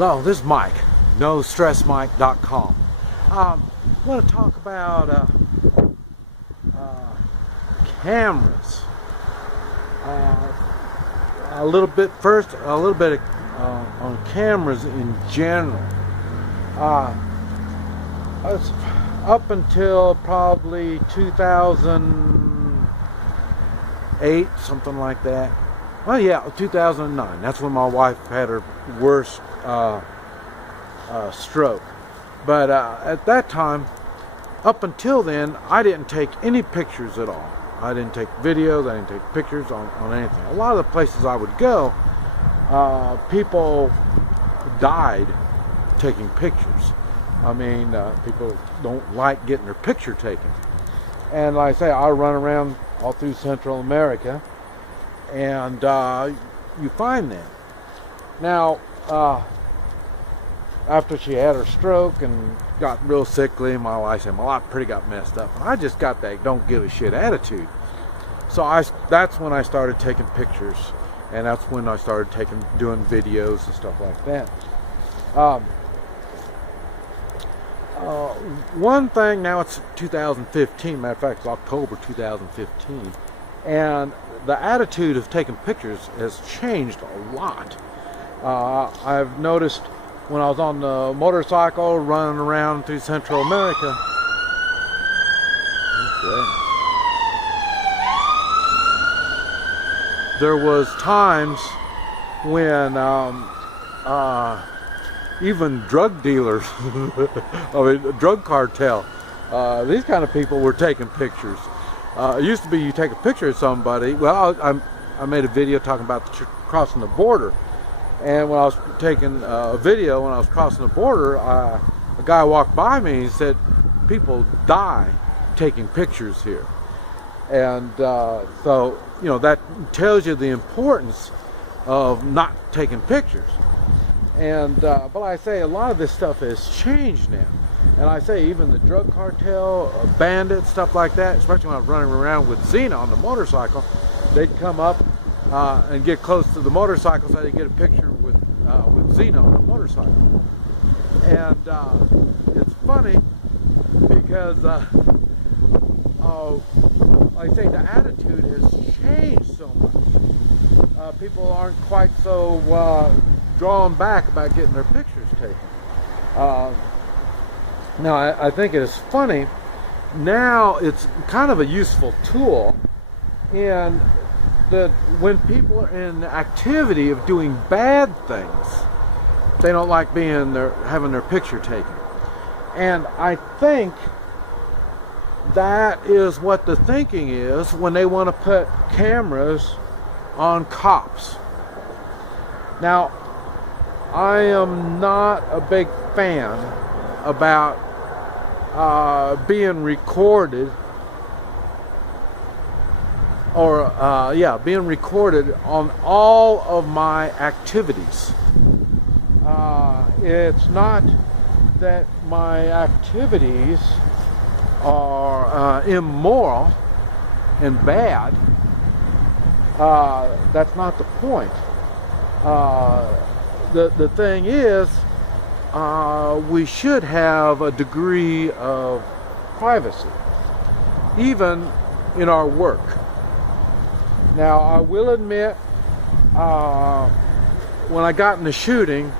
Hello, this is Mike, NoStressMike.com. I want to talk about cameras. A little bit on cameras in general. It's up until probably 2008, something like that. Well, yeah, 2009. That's when my wife had her worst stroke. But at that time, up until then, I didn't take any pictures at all. I didn't take videos, I didn't take pictures on anything. A lot of the places I would go, people died taking pictures. I mean, people don't like getting their picture taken. And like I say, I run around all through Central America, and you find that. Now, after she had her stroke and got real sickly, my life pretty got messed up. And I just got that don't give a shit attitude. So that's when I started taking pictures, and that's when I started doing videos and stuff like that. One thing, now it's 2015, matter of fact, it's October 2015, and the attitude of taking pictures has changed a lot. I've noticed when I was on the motorcycle running around through Central America. Okay. There was times when even drug dealers, drug cartel, these kind of people were taking pictures. It used to be you take a picture of somebody. Well, I made a video talking about crossing the border. And when I was taking a video, when I was crossing the border, a guy walked by me and he said, people die taking pictures here. And so, that tells you the importance of not taking pictures. And but I say a lot of this stuff has changed now. And I say even the drug cartel, bandits, stuff like that, especially when I was running around with Xena on the motorcycle, they'd come up and get close to the motorcycle so they get a picture with Xena on the motorcycle. And it's funny because like I say, the attitude has changed so much. People aren't quite so drawn back about getting their pictures taken. Now I think it is funny. Now it's kind of a useful tool in that when people are in the activity of doing bad things, they don't like having their picture taken. And I think that is what the thinking is when they want to put cameras on cops. Now, I am not a big fan about being recorded being recorded on all of my activities. It's not that my activities are immoral and bad. That's not the point. The thing is, we should have a degree of privacy, even in our work. Now, I will admit, when I got in the shooting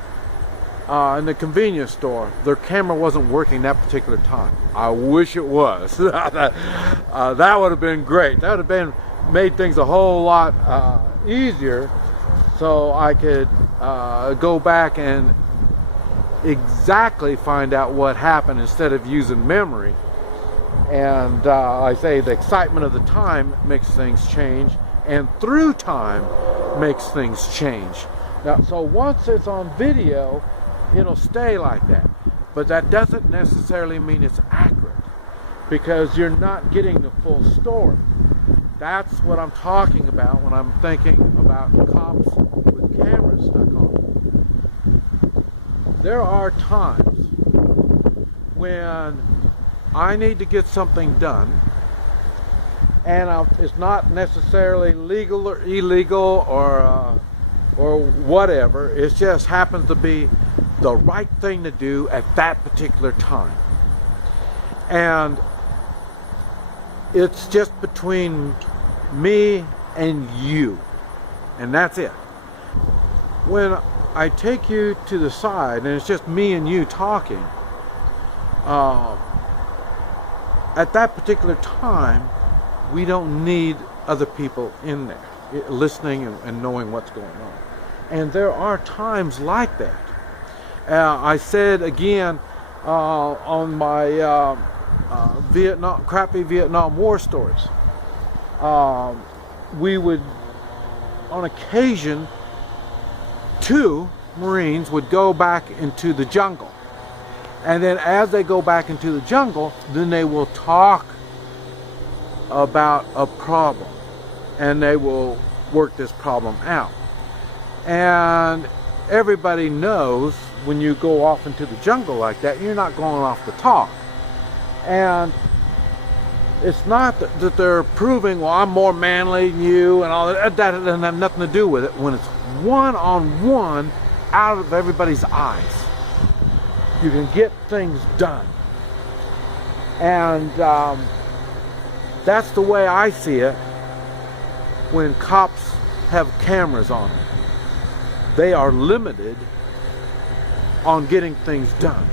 in the convenience store, their camera wasn't working that particular time. I wish it was. That would have been great. That would have made things a whole lot easier, so I could go back and exactly find out what happened instead of using memory. And I say the excitement of the time makes things change, and through time makes things change. Now, so once it's on video, it'll stay like that. But that doesn't necessarily mean it's accurate, because you're not getting the full story. That's what I'm talking about when I'm thinking about cops with cameras stuck on them. There are times when I need to get something done, and it's not necessarily legal or illegal or whatever. It just happens to be the right thing to do at that particular time. And it's just between me and you, and that's it. When I take you to the side and it's just me and you talking, at that particular time, we don't need other people in there listening and knowing what's going on. And there are times like that. I said again on my crappy Vietnam War stories, we would, on occasion, 2 Marines would go back into the jungle. And then as they go back into the jungle, then they will talk about a problem. And they will work this problem out. And everybody knows when you go off into the jungle like that, you're not going off to talk. And it's not that they're proving, well, I'm more manly than you and all that. That doesn't have nothing to do with it. When it's one-on-one out of everybody's eyes, you can get things done. And that's the way I see it when cops have cameras on them. They are limited on getting things done.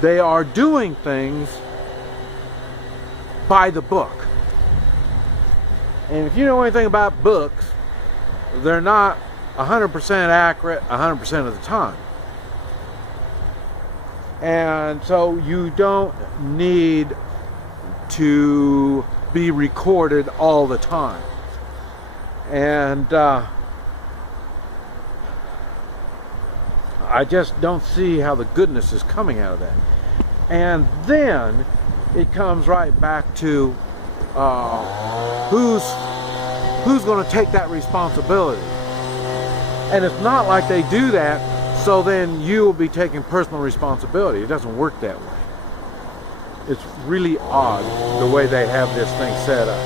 They are doing things by the book. And if you know anything about books, they're not 100% accurate 100% of the time. And so you don't need to be recorded all the time. And I just don't see how the goodness is coming out of that. And then it comes right back to who's going to take that responsibility. And it's not like they do that so then you will be taking personal responsibility. It doesn't work that way. It's really odd the way they have this thing set up.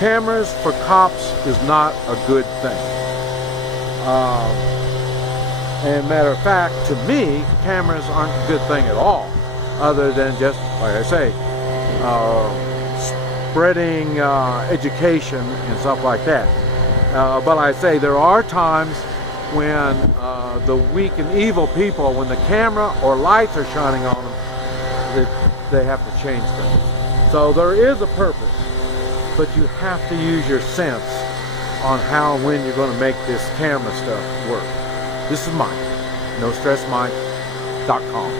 Cameras for cops is not a good thing. And matter of fact, to me, cameras aren't a good thing at all, other than just, like I say, spreading education and stuff like that. But I say there are times when the weak and evil people, when the camera or lights are shining on them, they have to change things. So there is a purpose, but you have to use your sense on how and when you're going to make this camera stuff work. This is Mike, NoStressMike.com.